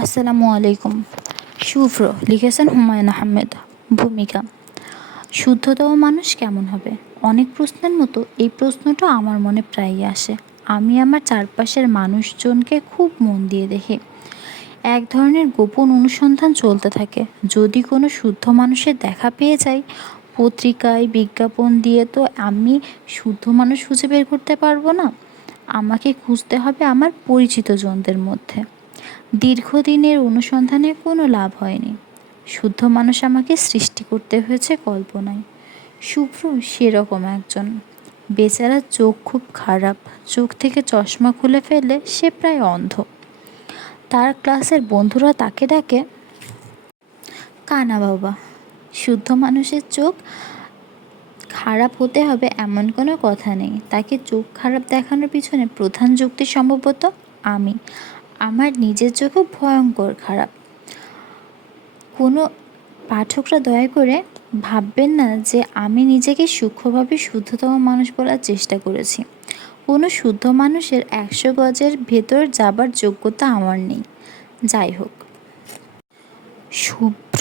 আসসালামু আলাইকুম। শুভ্র লিখেছেন হুমায়ুন আহমেদ। ভূমিকা: শুদ্ধতম মানুষ কেমন হবে? অনেক প্রশ্নের মতো এই প্রশ্নটা আমার মনে প্রায়ই আসে। আমি আমার চারপাশের মানুষজনকে খুব মন দিয়ে দেখি। এক ধরনের গোপন অনুসন্ধান চলতে থাকে। যদি কোনো শুদ্ধ মানুষের দেখা পেয়ে যাই, পত্রিকায় বিজ্ঞাপন দিয়ে তো আমি শুদ্ধ মানুষ খুঁজে বের করতে পারবো না। আমাকে খুঁজতে হবে আমার পরিচিত জনদের মধ্যে। দীর্ঘদিনের অনুসন্ধানে কোনো লাভ হয়নি। শুদ্ধ মানুষ আমাকে সৃষ্টি করতে হয়েছে কল্পনায়। শুভ্র সেরকম একজন। বেচারার চোখ খুব খারাপ। চোখ থেকে চশমা খুলে ফেললে সে প্রায় অন্ধ। তার ক্লাসের বন্ধুরা তাকে ডাকে কানা বাবা। শুদ্ধ মানুষের চোখ খারাপ হতে হবে এমন কোনো কথা নেই। তাকে চোখ খারাপ দেখানোর পিছনে প্রধান যুক্তি সম্ভবত আমি। আমার নিজের চোখও ভয়ঙ্কর খারাপ। কোনো পাঠকরা দয়া করে ভাববেন না যে আমি নিজেকে সূক্ষ্মভাবে শুদ্ধতম মানুষ বলার চেষ্টা করেছি। কোনো শুদ্ধ মানুষের 100 গজের ভেতর যাবার যোগ্যতা আমার নেই। যাই হোক, শুভ্র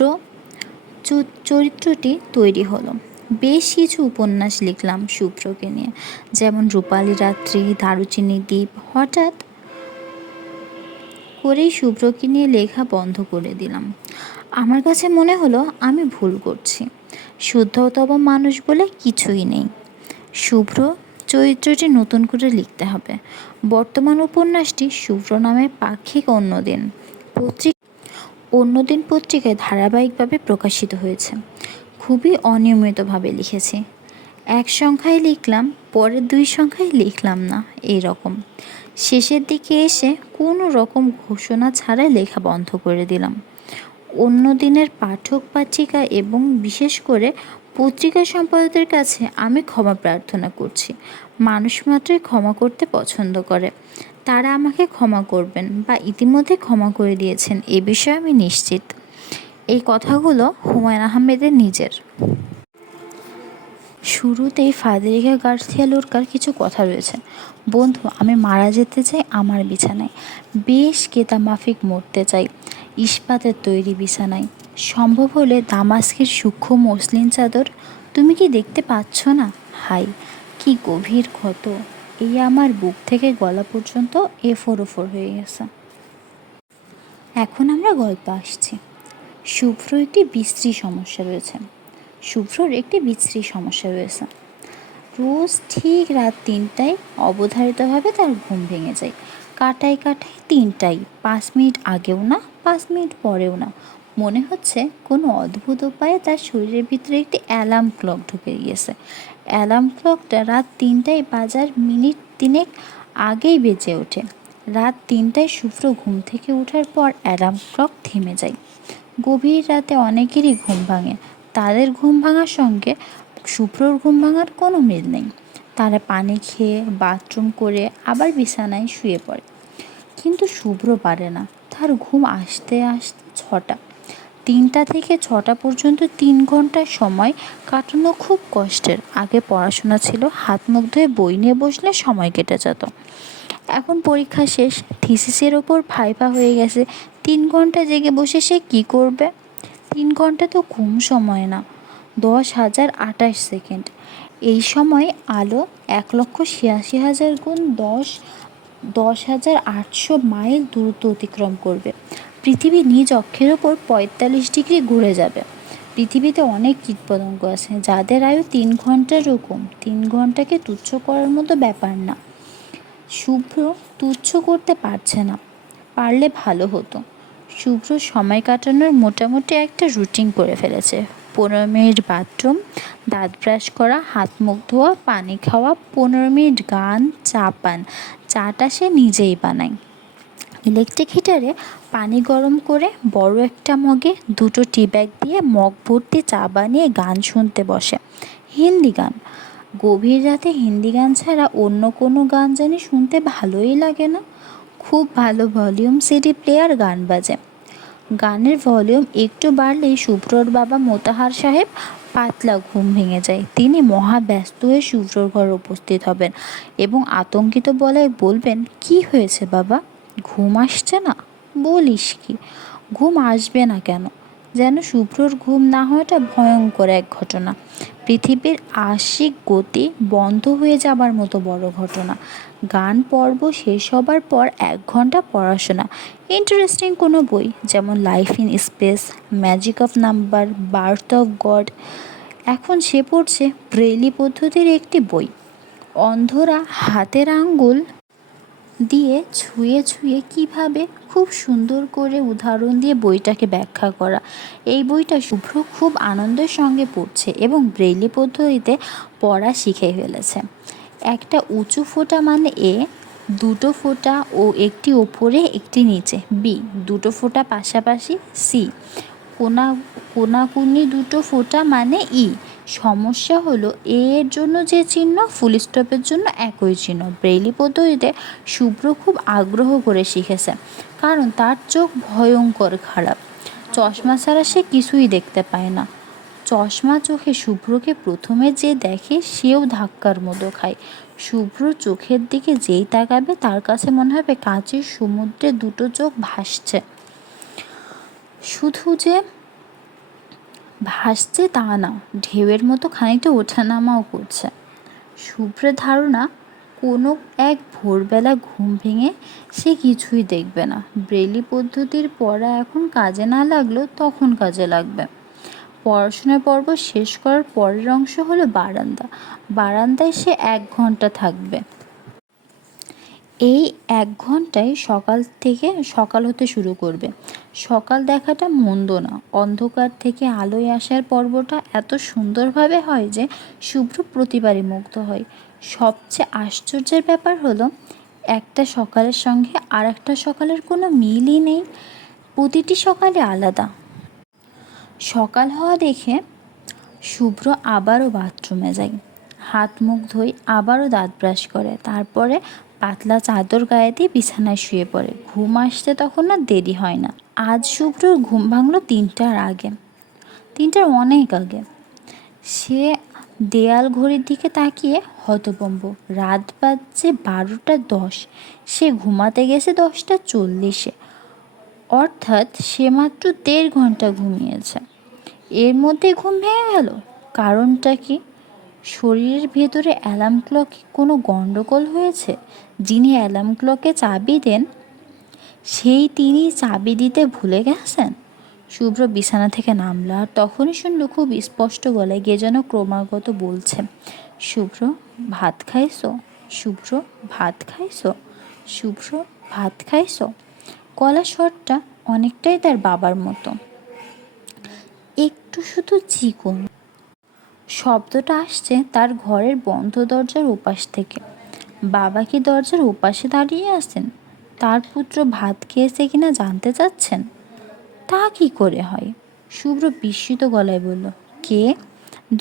চরিত্রটি তৈরি হলো। বেশ কিছু উপন্যাস লিখলাম শুভ্রকে নিয়ে, যেমন রূপালী রাত্রি, দারুচিনি দ্বীপ। হঠাৎ করেই শুভ্রকে নিয়ে লেখা বন্ধ করে দিলাম। আমার কাছে মনে হলো আমি ভুল করছি। শুদ্ধতম মানুষ বলে কিছুই নেই। শুভ্র চরিত্রটি নতুন করে লিখতে হবে। বর্তমান উপন্যাসটি শুভ্র নামের পাক্ষিক অন্যদিন পত্রিকায় ধারাবাহিকভাবে প্রকাশিত হয়েছে। খুবই অনিয়মিতভাবে লিখেছি। এক সংখ্যায় লিখলাম, পরের 2 সংখ্যায় লিখলাম না, এই রকম। শেষের দিকে এসে কোনো রকম ঘোষণা ছাড়াই লেখা বন্ধ করে দিলাম। অন্য দিনের পাঠক পাঠিকা এবং বিশেষ করে পত্রিকা সম্পাদকদের কাছে আমি ক্ষমা প্রার্থনা করছি। মানুষ মাত্রই ক্ষমা করতে পছন্দ করে। তারা আমাকে ক্ষমা করবেন বা ইতিমধ্যে ক্ষমা করে দিয়েছেন, এ বিষয়ে আমি নিশ্চিত। এই কথাগুলো হুমায়ুন আহমেদের নিজের। শুরুতেই ফাদেরিকা গার্সিয়া লোরকার কিছু কথা রয়েছে। বন্ধু, আমি মারা যেতে চাই আমার বিছানায়। বেশ কেতামাফিক মরতে চাই ইস্পাতের তৈরি বিছানায়। সম্ভব হলে দামাস্কের সূক্ষ্ম মসলিন চাদর। তুমি কি দেখতে পাচ্ছ না? হাই, কি গভীর ক্ষত! এই আমার বুক থেকে গলা পর্যন্ত এ4 হয়ে গেছে। এখন আমরা গল্প আসছি। শুভ্রর একটি বিশ্রী সমস্যা রয়েছে। রোজ ঠিক রাত 3টায় অবধারিতভাবে তার ঘুম ভেঙে যায়। কাটায় 3টায়, 5 মিনিট আগেও না, 5 মিনিট পরেও না। মনে হচ্ছে কোনো অদ্ভুত উপায়ে তার শরীরের ভিতরে একটি অ্যালার্ম ক্লক ঢুকে গিয়েছে। অ্যালার্ম ক্লকটা রাত 3টায় বাজার মিনিট 3 আগেই বেজে ওঠে। রাত 3টায় শুভ্র ঘুম থেকে ওঠার পর অ্যালার্ম ক্লক থেমে যায়। গভীর রাতে অনেকেরই ঘুম ভাঙে। তাদের ঘুম ভাঙার সঙ্গে শুভ্রর ঘুম ভাঙার কোনো মিল নেই। তারা পানি খেয়ে, বাথরুম করে আবার বিছানায় শুয়ে পড়ে। কিন্তু শুভ্র পারে না। তার ঘুম আসতে আসতে 6টা। 3টা থেকে 6টা পর্যন্ত 3 ঘন্টা সময় কাটানো খুব কষ্টের। আগে পড়াশোনা ছিল, হাত মুখ ধুয়ে বই নিয়ে বসলে সময় কেটে যেত। এখন পরীক্ষা শেষ, থিসিসের ওপর ভাইভা হয়ে গেছে। 3 ঘন্টা জেগে বসে সে কী করবে? 3 ঘন্টা তো ঘুম সময় না। 10,028 সেকেন্ড। এই সময় আলো 1,86,000 গুণ 10,800 মাইল দূরত্ব অতিক্রম করবে। পৃথিবী নিজ অক্ষের ওপর 45 ডিগ্রি ঘুরে যাবে। পৃথিবীতে অনেক কীটপতঙ্গ আছে যাদের আয়ু 3 ঘন্টার রকম। 3 ঘন্টাকে তুচ্ছ করার মতো ব্যাপার না। শুভ্র তুচ্ছ করতে পারছে না। পারলে ভালো হতো। শুভ্র সময় কাটানোর মোটামুটি একটা রুটিন করে ফেলেছে। 15 মিনিট বাথরুম, দাঁত ব্রাশ করা, হাত মুখ ধোয়া, পানি খাওয়া, 15 মিনিট গান, চা পান। চাটা সে নিজেই বানায়। ইলেকট্রিক হিটারে পানি গরম করে বড় একটা মগে 2টো টি ব্যাগ দিয়ে মগ ভর্তি চা বানিয়ে গান শুনতে বসে। হিন্দি গান। গভীর রাতে হিন্দি গান ছাড়া অন্য কোনো গান জানি শুনতে ভালোই লাগে না। খুব ভালো ভলিউম সিডি প্লেয়ার গান বাজে। গানের ভলিউম একটু বাড়লেই শুভ্রর বাবা মোতাহার সাহেব পাতলা ঘুম ভেঙে যায়। তিনি মহা ব্যস্ত হয়ে শুভ্রর ঘরে উপস্থিত হবেন এবং আতঙ্কিত গলায় বলবেন, কি হয়েছে বাবা? ঘুম আসছে না? বলিস কি? ঘুম আসবে না কেন? যেন শুভ্রর ঘুম না হওয়াটা ভয়ঙ্কর এক ঘটনা, পৃথিবীর আশিক গতি বন্ধ হয়ে যাবার মতো বড় ঘটনা। গান পর্ব শেষ হবার পর 1 ঘন্টা পড়াশোনা, ইন্টারেস্টিং কোনো বই যেমন life in space, magic of number, birth of god. এখন সে পড়ছে ব্রেইলি পদ্ধতির একটি বই। অন্ধরা হাতের আঙ্গুল দিয়ে ছুঁয়ে ছুঁয়ে কীভাবে খুব সুন্দর করে উদাহরণ দিয়ে বইটাকে ব্যাখ্যা করা। এই বইটা শুভ্র খুব আনন্দের সঙ্গে পড়ছে এবং ব্রেইলি পদ্ধতিতে পড়া শিখে ফেলেছে। একটা উঁচু ফোঁটা মানে এ, দুটো ফোঁটা ও একটি ওপরে একটি নিচে বি, দুটো ফোঁটা পাশাপাশি সি, কোনাকুনি দুটো ফোঁটা মানে ই। সমস্যা হলো এর জন্য যে চিহ্ন, ফুল স্টপের জন্য একই চিহ্ন। ব্রেইলি পদ্ধতিতে শুভ্র খুব আগ্রহ করে শিখেছে, কারণ তার চোখ ভয়ঙ্কর খারাপ। চশমা ছাড়া সে কিছুই দেখতে পায় না। চশমা চোখে শুভ্রকে প্রথমে যে দেখে সেও ধাক্কার মতো খায়। শুভ্র চোখের দিকে যেই তাকাবে তার কাছে মনে হবে কাঁচের সমুদ্রে দুটো চোখ ভাসছে। শুধু যে ভাসছে তা না, ঢেউয়ের মতো খানিকটা ওঠানামাও করছে। শুভ্রের ধারণা কোনো এক ভোরবেলা ঘুম ভেঙে সে কিছুই দেখবে না। ব্রেইলি পদ্ধতির পড়া এখন কাজে না লাগলেও তখন কাজে লাগবে। পড়াশোনার পর্ব শেষ করার পরের অংশ হলো বারান্দা। বারান্দায় সে 1 ঘন্টা থাকবে। এই 1 ঘন্টায় সকাল হতে শুরু করবে। সকাল দেখাটা মন্দ না। অন্ধকার থেকে আলোয় আসার পর্বটা এত সুন্দরভাবে হয় যে শুভ্র প্রতিবারই মুগ্ধ হয়। সবচেয়ে আশ্চর্যের ব্যাপার হলো একটা সকালের সঙ্গে আর একটা সকালের কোনো মিলই নেই। প্রতিটি সকালে আলাদা। সকাল হওয়া দেখে শুভ্র আবারও বাথরুমে যায়, হাত মুখ ধুয়ে আবারও দাঁত ব্রাশ করে, তারপরে পাতলা চাদর গায়ে দিয়ে বিছানায় শুয়ে পড়ে। ঘুম আসতে তখন আর দেরি হয় না। আজ শুভ্রর ঘুম ভাঙলো 3টার আগে, 3টার অনেক আগে। সে দেয়াল ঘড়ির দিকে তাকিয়ে হতভম্ব। রাত বাজছে 12টা 10। সে ঘুমাতে গেছে 10টা 40-এ, অর্থাৎ সে মাত্র 1.5 ঘন্টা ঘুমিয়েছে। এর মধ্যে ঘুম ভেঙে গেল। কারণটা কি? শরীরের ভেতরে অ্যালার্ম ক্লকে কোনো গণ্ডগোল হয়েছে? যিনি অ্যালার্ম ক্লকে চাবি দেন তিনি চাবি দিতে ভুলে গেছেন। শুভ্র বিছানা থেকে নামলো আর তখনই শুনল খুব স্পষ্ট গলায় কে যেন ক্রমাগত বলছে, শুভ্র ভাত খাইছো? শুভ্র ভাত খাইছো? শুভ্র ভাত খাইছো? গলার স্বরটা অনেকটাই তার বাবার মতো, একটু শুধু চিকন। শব্দটা আসছে তার ঘরের বন্ধ দরজার ওপাশ থেকে। বাবা কি দরজার ওপাশে দাঁড়িয়ে আছেন? তার পুত্র ভাত খেয়েছে কিনা জানতে চাচ্ছেন? তা কি করে হয়? শুভ্র বিস্মিত গলায় বলল, কে?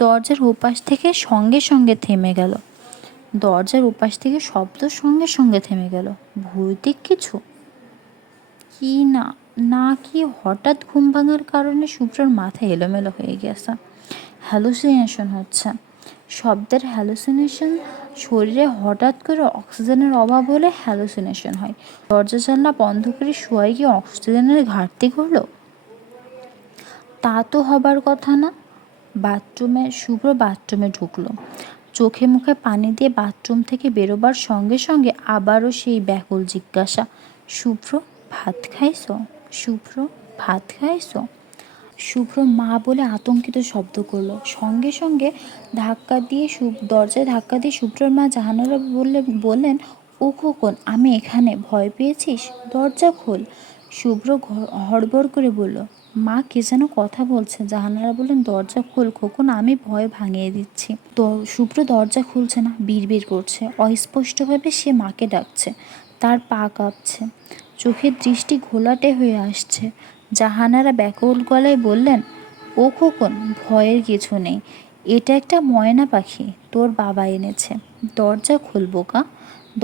দরজার ওপাশ থেকে সঙ্গে সঙ্গে থেমে গেল। দরজার ওপাশ থেকে শব্দ সঙ্গে সঙ্গে থেমে গেল। ভৌতিক কিছু কি না, কি হঠাৎ ঘুম ভাঙার কারণে শুভ্রর মাথা এলোমেলো হয়ে গেছে। হ্যালুসিনেশন হচ্ছে। শব্দের হ্যালুসিনেশন। শরীরে হঠাৎ করে অক্সিজেনের অভাব হলে হ্যালুসিনেশন হয়। দরজা জানলা বন্ধ করে শোয়ায় গিয়ে অক্সিজেনের ঘাটতি করলো? তা তো হবার কথা না। শুভ্র বাথরুমে ঢুকলো। চোখে মুখে পানি দিয়ে বাথরুম থেকে বেরোবার সঙ্গে সঙ্গে আবারও সেই ব্যাকুল জিজ্ঞাসা, শুভ্র ভাত খাইছো? শুভ্র ভাত খাইছো? শুভ্র মা বলে আতঙ্কিত শব্দ করলো। সঙ্গে সঙ্গে দরজায় ধাক্কা দিয়ে শুভ্রর মা জাহানারা বললেন, ও খোকন, আমি এখানে। ভয় পেয়েছিস? দরজা খোল। শুভ্র হড়বড় করে বলল, মা কে যেন কথা বলছে। জাহানারা বললেন, দরজা খোল খোকন, আমি ভয় ভাঙিয়ে দিচ্ছি। শুভ্র দরজা খুলছে না, বিড়বিড় করছে। অস্পষ্টভাবে সে মাকে ডাকছে। তার পা কাঁপছে, চোখের দৃষ্টি ঘোলাটে হয়ে আসছে। জাহানারা ব্যাকুল গলায় বললেন, ও খোকন, ভয়ের কিছু নেই। এটা একটা ময়না পাখি, তোর বাবা এনেছে। দরজা খোল বোকা।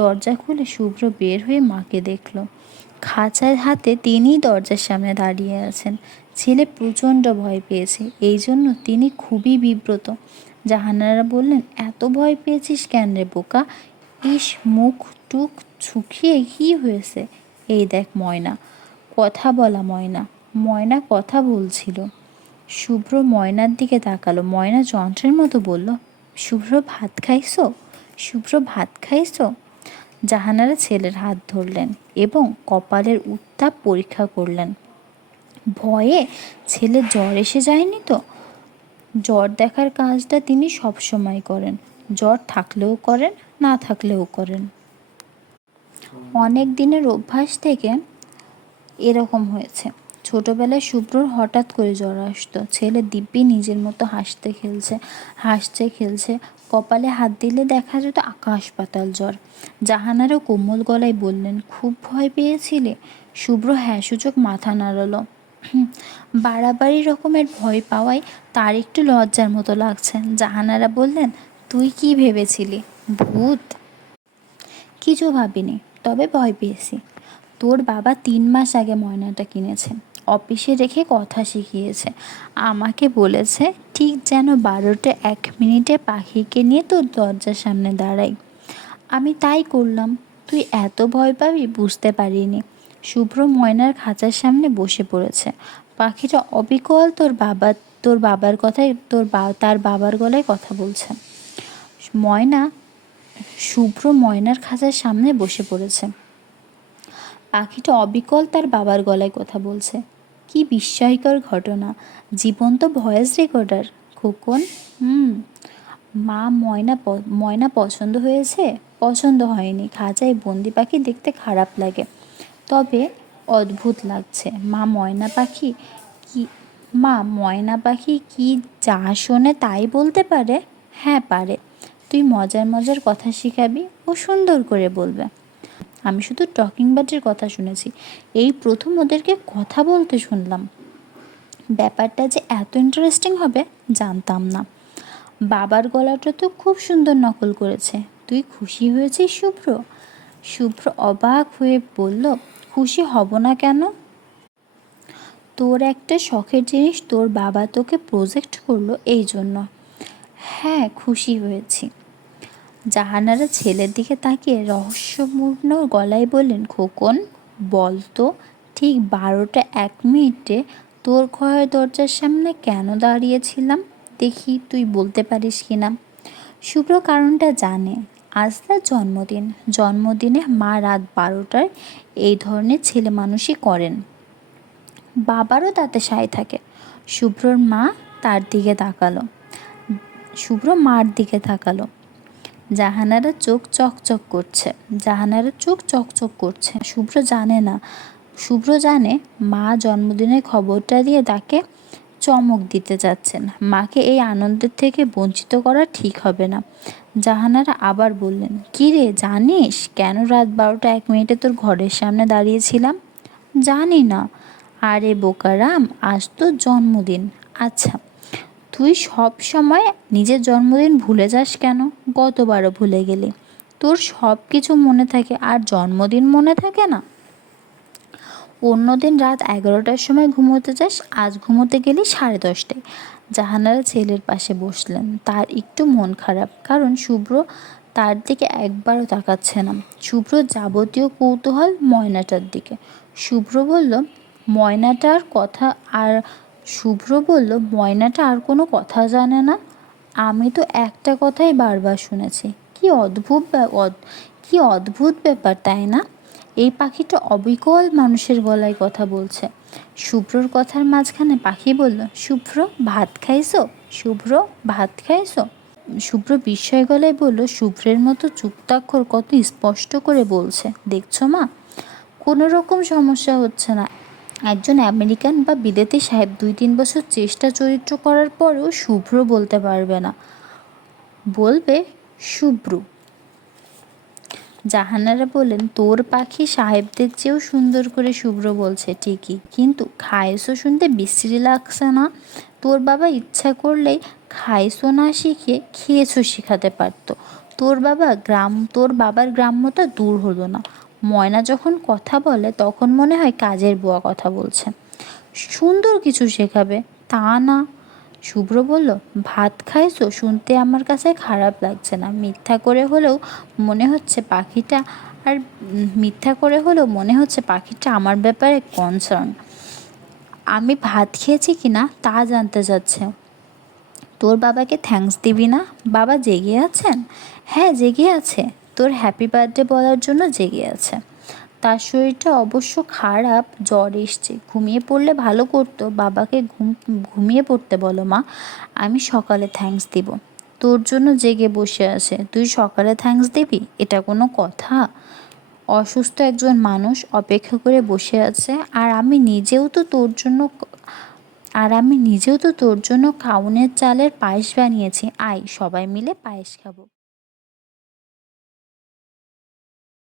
দরজা খুলে শুভ্র বের হয়ে মাকে দেখল। খাঁচার হাতে তিনিই দরজার সামনে দাঁড়িয়ে আছেন। ছেলে প্রচণ্ড ভয় পেয়েছে, এই জন্য তিনি খুবই বিব্রত। জাহানারা বললেন, এত ভয় পেয়েছিস কেন রে বোকা? ইস, মুখ টুক শুকিয়ে কী হয়েছে? এই দেখ ময়না। কথা বলা ময়না। ময়না কথা বলছিল। শুভ্র ময়নার দিকে তাকালো। ময়না যন্ত্রের মতো বলল, শুভ্র ভাত খাইছো? শুভ্র ভাত খাইছো? জাহানারা ছেলের হাত ধরলেন এবং কপালের উত্তাপ পরীক্ষা করলেন। ভয়ে ছেলের জ্বর এসে যায়নি তো? জ্বর দেখার কাজটা তিনি সবসময় করেন। জ্বর থাকলেও করেন, না থাকলেও করেন। অনেক দিনের অভ্যাস থেকে এরকম হয়েছে। ছোটবেলায় শুভ্রর হঠাৎ করে জ্বর আসতো। ছেলে দিব্যি নিজের মতো হাসছে খেলছে। কপালে হাত দিলে দেখা যেত আকাশ পাতাল জ্বর। জাহানারা কোমল গলায় বললেন, খুব ভয় পেয়েছিলে? শুভ্র হ্যাঁ সূচক মাথা নাড়ালো। বাড়াবাড়ি রকমের ভয় পাওয়ায় তার একটু লজ্জার মতো লাগছে। জাহানারা বললেন, তুই কি ভেবেছিলি? ভূত? কিছু ভাবিনি, তবে ভয় পেয়েছি। তোর বাবা 3 মাস আগে ময়নাটা কিনেছে, অফিসে রেখে কথা শিখিয়েছে। আমাকে বলেছে ঠিক যেন 12টা 1 মিনিটে পাখিকে নিয়ে তোর দরজার সামনে দাঁড়াই। আমি তাই করলাম। তুই এত ভয় পাবি বুঝতে পারিনি। শুভ্র ময়নার খাঁচার সামনে বসে পড়েছে। পাখিটা অবিকল তোর বাবার কথায় তার বাবার গলায় কথা বলছে। ময়না শুভ্র ময়নার খাঁচার সামনে বসে পড়েছে। পাখিটা অবিকল তার বাবার গলায় কথা বলছে। কি বিস্ময়কর ঘটনা! জীবন্ত ভয়েস রেকর্ডার। খোকন, মা ময়না পছন্দ হয়েছে? পছন্দ হয়নি। খাঁচায় বন্দি পাখি দেখতে খারাপ লাগে, তবে অদ্ভুত লাগছে। মা ময়না পাখি কি যা শোনে তাই বলতে পারে? হ্যাঁ পারে। তুই মজার মজার কথা শিখাবি, ও সুন্দর করে বলবে। আমি শুধু টকিং বার্ডের কথা শুনেছি, এই প্রথম ওদেরকে কথা বলতে শুনলাম। ব্যাপারটা যে এত ইন্টারেস্টিং হবে জানতাম না। বাবার গলাটা তো খুব সুন্দর নকল করেছে। তুই খুশি হয়েছিস শুভ্র? শুভ্র অবাক হয়ে বলল, খুশি হব না কেন? তোর একটা শখের জিনিস তোর বাবা তোকে প্রজেক্ট করলো, এই জন্য। হ্যাঁ খুশি হয়েছি। জাহানারা ছেলের দিকে তাকিয়ে রহস্যপূর্ণ গলায় বললেন, খোকন বল তো, ঠিক 12টা 1 মিনিটে তোর ঘরের দরজার সামনে কেন দাঁড়িয়েছিলাম? দেখি তুই বলতে পারিস কি না। শুভ্র কারণটা জানে। আজ তার জন্মদিন। জন্মদিনে মা রাত 12টায় এই ধরনের ছেলে মানুষই করেন। বাবারও তাতে সায় থাকে। শুভ্রর মা তার দিকে তাকালো। শুভ্র মার দিকে তাকালো। জাহানারা চোখ চকচক করছে। শুভ্র জানে মা জন্মদিনের খবরটা দিয়ে তাকে চমক দিতে যাচ্ছেন। মাকে এই আনন্দের থেকে বঞ্চিত করা ঠিক হবে না। জাহানারা আবার বললেন, কী রে, জানিস কেন রাত 12টা 1 মিনিটে তোর ঘরের সামনে দাঁড়িয়েছিলাম? জানি না। আরে বোকারাম, আজ তোর জন্মদিন। আচ্ছা, তুই সব সময় নিজের জন্মদিন ভুলে যাস কেন? গতবারও ভুলে গেলি। তোর সব কিছু মনে থাকে আর জন্মদিন মনে থাকে না? অন্যদিন রাত 11টার সময় ঘুমোতে যাস, আজ ঘুমোতে গেলি 10:30টায়। জাহানারা ছেলের পাশে বসলেন। তার একটু মন খারাপ, কারণ শুভ্র তার দিকে একবারও তাকাচ্ছে না। শুভ্র যাবতীয় কৌতূহল ময়নাটার দিকে। শুভ্র বলল, ময়নাটা আর কোনো কথা জানে না? আমি তো একটা কথাই বারবার শুনেছি। কি অদ্ভুত ব্যাপার, তাই না? এই পাখিটা অবিকল মানুষের গলায় কথা বলছে। শুভ্রর কথার মাঝখানে পাখি বলল, শুভ্র ভাত খাইছো? শুভ্র ভাত খাইছো? শুভ্র বিস্ময় গলায় বলল, শুভ্রের মতো যুক্তাক্ষর কত স্পষ্ট করে বলছে, দেখছো মা? কোনো রকম সমস্যা হচ্ছে না। একজন আমেরিকান বা বিদেশি সাহেব 2-3 বছর চেষ্টা চরিত্র করার পরেও শুভ্র বলতে পারবে না, বলবে শুভ্রু। জাহানারা বললেন, তোর পাখি সাহেবদের চেয়েও সুন্দর করে শুভ্র বলছে ঠিকই, কিন্তু খাইসো শুনতে বিশ্রী লাগছে না? তোর বাবা ইচ্ছা করলেই খাইসো না শিখিয়ে খেয়েছো শেখাতে পারতো। তোর বাবার গ্রাম্যতা দূর হলো না। ময়না যখন কথা বলে তখন মনে হয় কাজের বুয়া কথা বলছে। সুন্দর কিছু শেখাবে, তা না। শুভ্র বলল, ভাত খাইছো শুনতে আমার কাছে খারাপ লাগছে না। মিথ্যা করে হলেও মনে হচ্ছে পাখিটা আর মিথ্যা করে হলেও মনে হচ্ছে পাখিটা আমার ব্যাপারে কনসার্ন। আমি ভাত খেয়েছি কিনা তা জানতে চাচ্ছে। তোর বাবাকে থ্যাঙ্কস দিবি না? বাবা জেগে আছেন? হ্যাঁ জেগে আছে, তোর হ্যাপি বার্থডে বলার জন্য জেগে আছে। তার শরীরটা অবশ্য খারাপ, জ্বর এসছে, ঘুমিয়ে পড়লে ভালো করতো। বাবাকে ঘুমিয়ে পড়তে বলো মা, আমি সকালে থ্যাঙ্কস দিব। তোর জন্য জেগে বসে আছে, তুই সকালে থ্যাঙ্কস দিবি? এটা কোনো কথা? অসুস্থ একজন মানুষ অপেক্ষা করে বসে আছে, আর আমি নিজেও তো তোর জন্য কাউনের চালের পায়েস বানিয়েছি। আয় সবাই মিলে পায়েস খাবো।